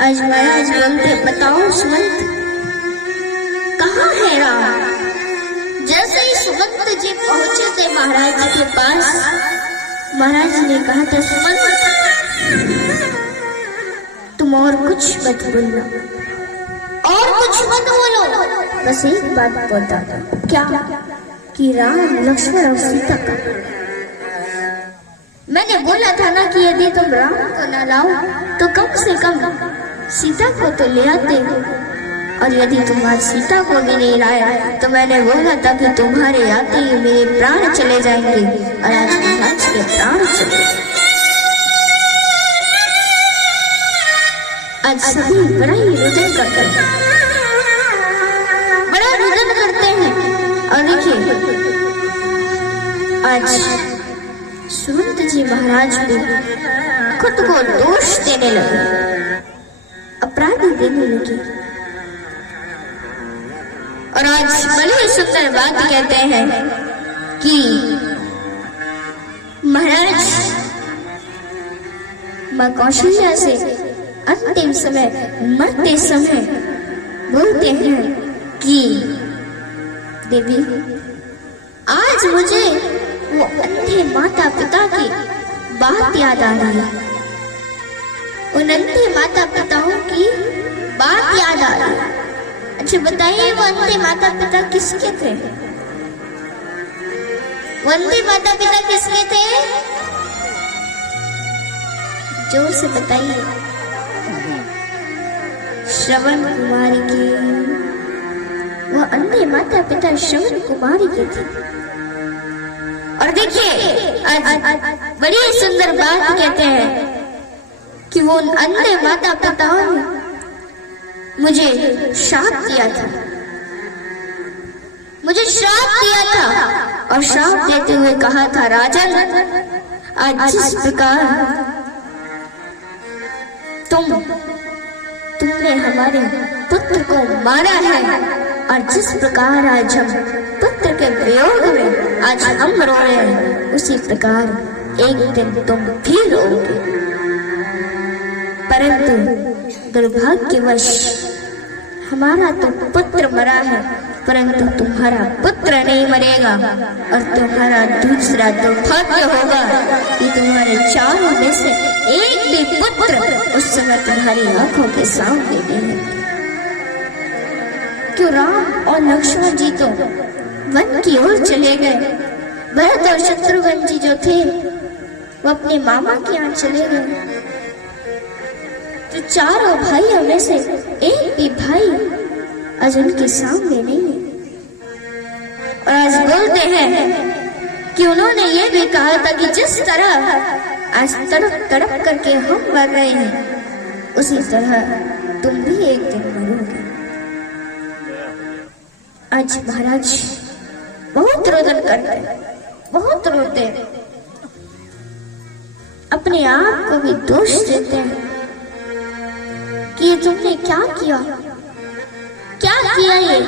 आज महाराज बोलते, बताओ सुमंत कहाँ है राम? जैसे ही सुमंत जी पहुंचे थे महाराज जी के पास, महाराज ने कहा था, सुमंत तुम और कुछ मत बोलना, और कुछ मत बोलो, बस एक बात बता दो। क्या? कि राम लक्ष्मण और सीता का। मैंने बोला था ना कि यदि तुम राम को न लाओ तो कम से कम सीता को तो ले आते, और यदि तुम आज सीता को भी नहीं लाए तो मैंने बोला था कि तुम्हारे आते ही मेरे प्राण चले जाएंगे, और आज महाराज के प्राण चले। आज सभी बड़ा ही रुदन करते हैं, बड़ा रुदन करते हैं। और देखिए आज सुमंत जी महाराज को खुद को दोष देने लगे, अपराधी देने लगे, और आज बड़ी सुंदर बात कहते हैं कि महाराज मां कौशल्या से अंतिम समय मरते समय बोलते हैं कि देवी आज मुझे वो अंधे माता पिता की बात याद आ रही है, उन अंधे माता पिताओं की बात याद आ रही है। अच्छा बताइए, वो अंधे माता पिता किसके थे? वो अंधे माता पिता किसके थे? जोर से बताइए। श्रवण कुमारी की। वो अंधे माता पिता श्रवण कुमारी के थे। और देखिए बड़ी सुंदर बात कहते हैं कि वो अंधे माता पिताओं ने मुझे श्राप दिया था, मुझे श्राप दिया था, और श्राप देते हुए कहा था, राजन आज जिस प्रकार तुमने हमारे पुत्र को मारा है, और जिस प्रकार आज हम पुत्र के वियोग में आज हम रो रहे हैं, उसी प्रकार एक दिन तुम भी रोओगे। परंतु दुर्भाग्यवश हमारा तो पुत्र मरा है, परंतु तुम्हारा पुत्र नहीं मरेगा, और तुम्हारा दूसरा दुर्भाग्य होगा कि तुम्हारे चारों में से एक भी पुत्र उस समय तुम्हारी आंखों के सामने नहीं है। क्यों राम और लक्ष्मण जी तो वन की ओर चले गए, भरत और शत्रुघ्न जी जो थे वो अपने मामा के यहाँ चले गए, तो चारों भाइयों में से एक भी भाई आज उनके सामने नहीं है। और आज बोलते हैं कि उन्होंने ये भी कहा था कि जिस तरह आज तड़प तड़प करके हम मर रहे हैं, उसी तरह तुम भी एक दिन मरोगे। आज महाराज बहुत रोदन करते, बहुत रोते, अपने आप को भी दोष देते हैं कि ये तुमने क्या किया, क्या किया ये?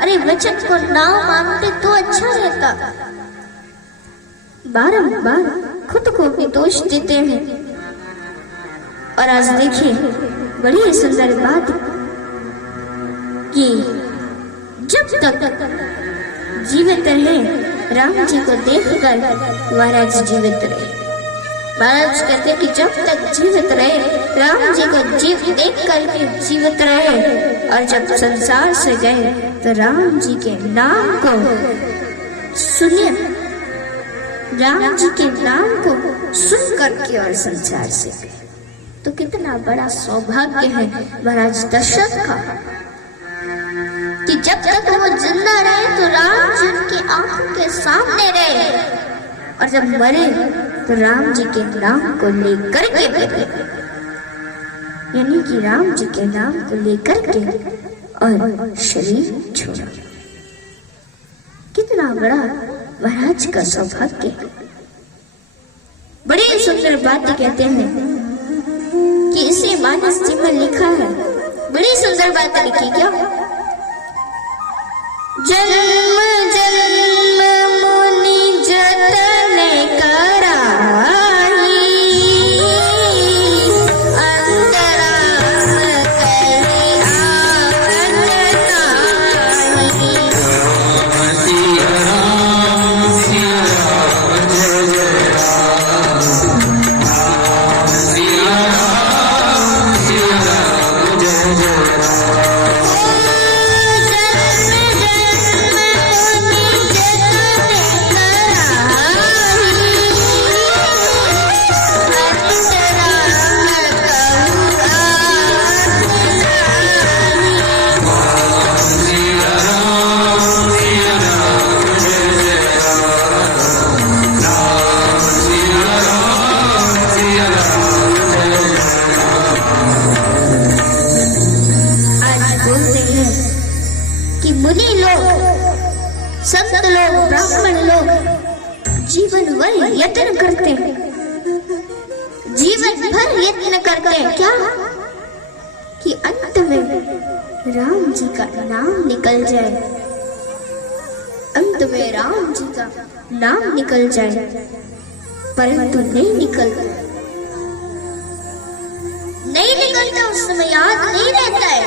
अरे वचन को ना मानते तो अच्छा रहता। बारंबार खुद को भी दोष देते हैं। और आज देखिए बड़ी सुंदर बात कि जब तक जीवित रहे राम जी को देखकर महाराज जीवित रहे। महाराज कहते कि जब तक जीवित रहे राम जी को देख करके जीवित रहे, और जब संसार से गए तो राम जी के नाम को सुनिए, राम जी के नाम को सुन करके और संसार से। तो कितना बड़ा सौभाग्य है महाराज दशरथ का कि जब तक वो जिंदा रहे तो राम जी की आंखों के सामने रहे, और जब मरे तो राम जी के नाम को लेकर के मरे, यानी कि राम जी के नाम को लेकर के और शरीर छोड़ा। कितना बड़ा महाराज का सौभाग्य। बड़ी सुंदर बात कहते हैं कि इसे मानस जी में लिखा है। बड़ी सुंदर बात लिखी क्या? जन्म जन्म मुनि जतन कराही, अंतराम कहे आवत नाही। संत लोग, ब्राह्मण लोग जीवन भर यत्न करते हैं, जीवन भर यत्न करते हैं क्या कि अंत में राम जी का नाम निकल जाए, अंत में राम जी का नाम निकल जाए, परंतु नहीं निकलता, नहीं निकलता। उस समय याद नहीं रहता है,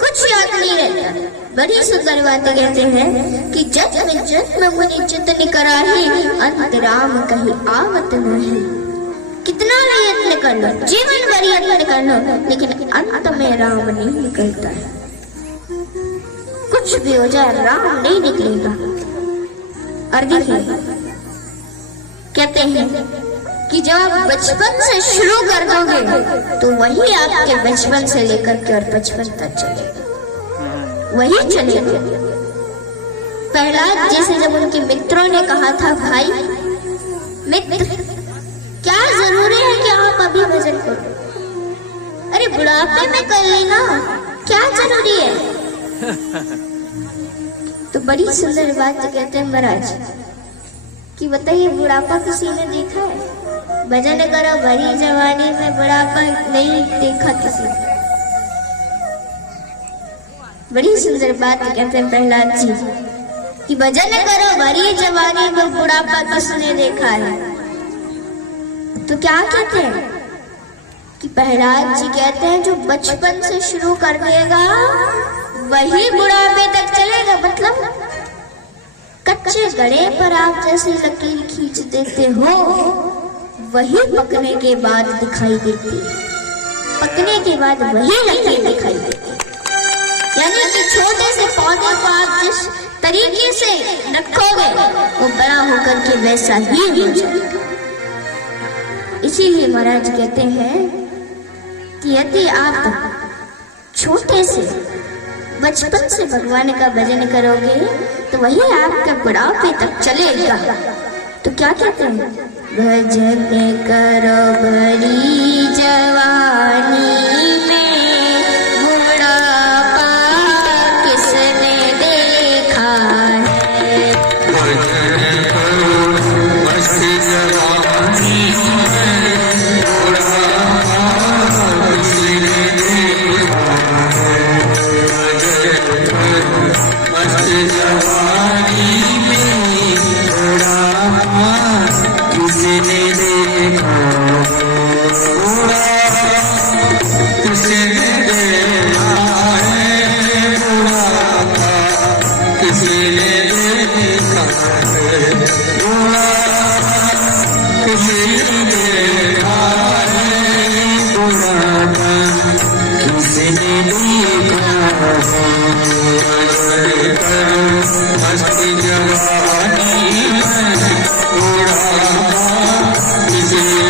कुछ याद नहीं रहता। बड़ी सुंदर बातें कहते हैं कि जन्म जन्म मुनि जतन कराही, अंत राम कहीं आवत नहीं। कितना भी यत्न कर लो, जीवन भर यत्न कर लो, लेकिन अंत में राम नहीं निकलता है। कुछ भी हो जाए राम नहीं निकलेगा। और देखिए कहते हैं कि जब आप बचपन से शुरू कर दोगे तो वही आपके बचपन से लेकर के और बचपन तक चलेगा, वही चलेगा। प्रहलाद जी से जब उनके मित्रों ने कहा था, भाई मित्र क्या जरूरी है कि आप अभी भजन करो, अरे बुढ़ापे में कर लेना, क्या जरूरी है? तो बड़ी सुंदर बात कहते हैं महाराज कि बताइए बुढ़ापा किसी ने देखा है? भजन करो भरी जवानी में, बुढ़ापा नहीं देखा किसी ने। बड़ी सुंदर बात कहते हैं प्रहलाद जी कि भजन करो भरी जवानी में, बुढ़ापा किसने देखा है? तो क्या कहते हैं कि प्रहलाद जी कहते हैं जो बचपन से शुरू कर देगा वही बुढ़ापे तक चलेगा। मतलब कच्चे घड़े पर आप जैसे लकीर खींच देते हो वही पकने के बाद दिखाई देती है, पकने के बाद वही लकीर दिखाई देती है। यानी कि छोटे से पौधे को आप जिस तरीके से रखोगे वो बड़ा होकर के वैसा ही हो जाएगा। इसीलिए महाराज कहते हैं कि यदि आप छोटे से बचपन से भगवान का भजन करोगे तो वही आपका बुढ़ापे तक चलेगा। तो क्या कहते हैं? भजन करो भरी जवानी में, बुढ़ापा किसने देखा है? भजन करो भरी जवानी में, बुढ़ापा किसने देखा है? भजन करो भरी जवानी में, बुढ़ापा किसने देखा किसने देखा है? बुढ़ापा किसने देखा है? बुढ़ापा किसने देखा है? बुढ़ापा किसने देखा है? मस्ती जवानी में, बुढ़ापा किसने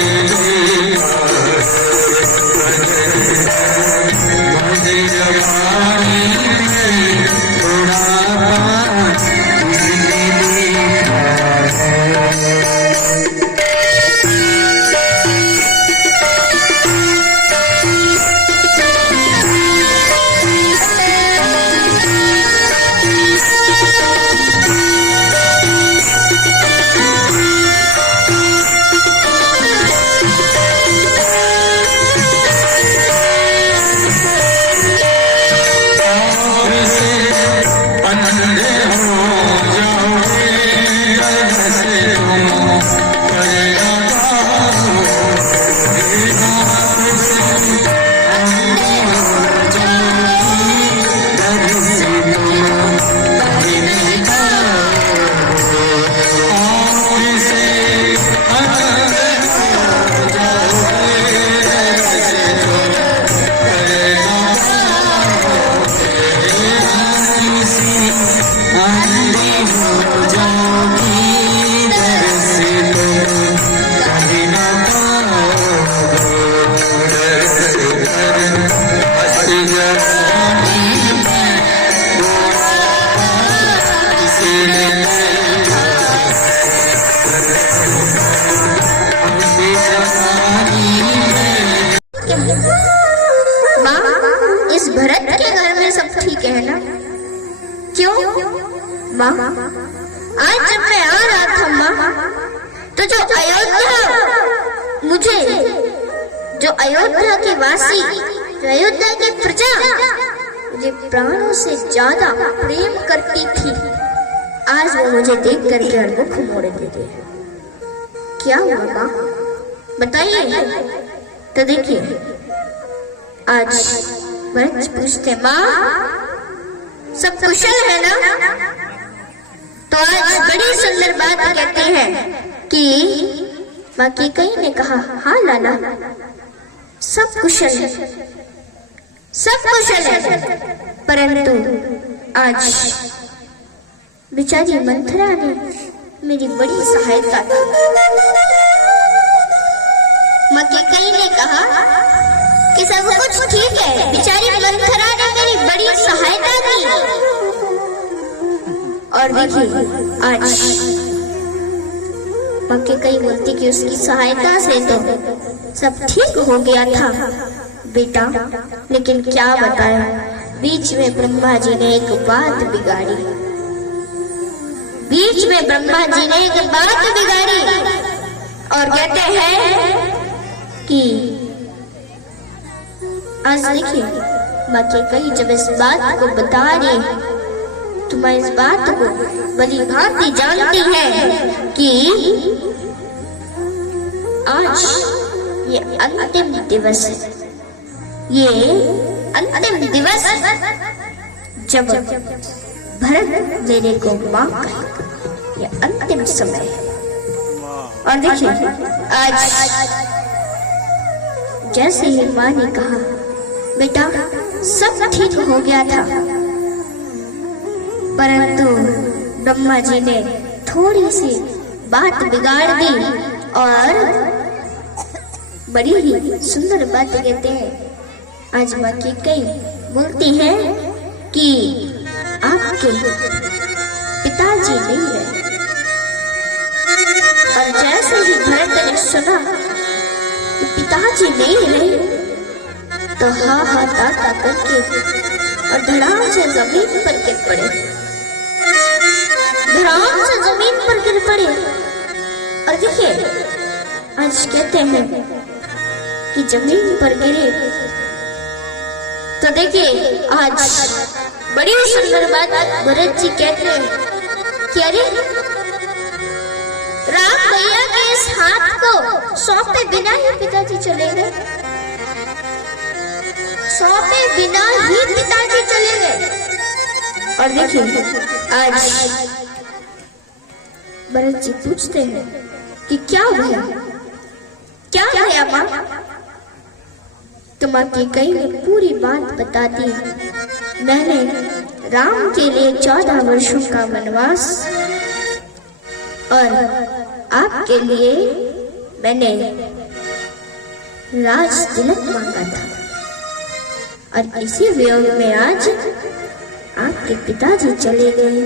माँ, आज जब मैं आ रहा था माँ, तो जो अयोध्या के वासी, जो अयोध्या की प्रजा मुझे प्राणों से ज्यादा प्रेम करती थी, आज वो मुझे देख करके मुख मोड़ देते हैं। क्या हुआ माँ, बताइए। तो देखिए, आज भरत पूछते, माँ सब कुशल है ना? तो आज बड़ी सुंदर बात कहते हैं कि माँ कैकेयी ने कहा, हाँ लाला सब कुशल है, सब कुशल है, परंतु आज बेचारी मंथरा ने मेरी बड़ी सहायता की। माँ कैकेयी ने कहा कि सब कुछ ठीक है, बेचारी मंथरा ने मेरी बड़ी सहायता की। और देखिए, आज माँ कैकेयी बोलती कि उसकी सहायता से तो सब ठीक हो गया था बेटा, लेकिन क्या बताया, बीच में ब्रह्मा जी ने एक बात बिगाड़ी, बीच में ब्रह्मा जी ने एक बात बिगाड़ी। और कहते हैं कि आज देखिए, माँ कैकेयी जब इस बात को बता रही, तो मैं इस बात को भली भांति जानती है कि आज ये अंतिम दिवस है, ये अंतिम दिवस जब भरत मेरे को मां कहेगा, ये अंतिम समय है। और देखिए, आज जैसे ही मां ने कहा, बेटा सब ठीक हो गया था, परंतु ब्रह्मा जी ने थोड़ी सी बात बिगाड़ दी। और बड़ी ही सुंदर बात कहते हैं, आज माँ कैकेयी बोलती है कि आपके पिताजी नहीं है। और जैसे ही भरत ने सुना कि पिताजी नहीं है, तो हाँ हाँ ताता करके और धड़ाम से जमीन पर गिर पड़े, धड़ाम से जमीन पर गिर पड़े। और देखिए, आज कहते हैं कि जमीन पर गिरे, तो देखिए आज बड़ी सुंदर बात भरत जी कहते हैं कि अरे राम भैया के इस हाथ को सौंपे बिना ही पिताजी चले गए, सौंपे बिना ही पिताजी चले गए। और देखिए, आज भरत जी पूछते हैं कि क्या हुआ, क्या हुआ माँ? तो माँ कैकेयी ने पूरी बात बता दी। मैंने राम के लिए 14 वर्षों का वनवास और आपके लिए मैंने राज तिलक मांगा था, और इसी वियोग में आज आपके पिताजी चले गए।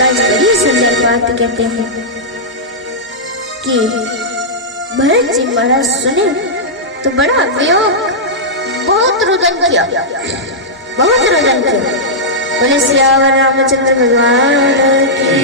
आज बड़ी सुंदर बात कहते हैं कि भरत जी महाराज सुने तो बड़ा वियोग, बहुत रुदन किया, बहुत रुदन किया। बोले सियावर रामचंद्र भगवान की।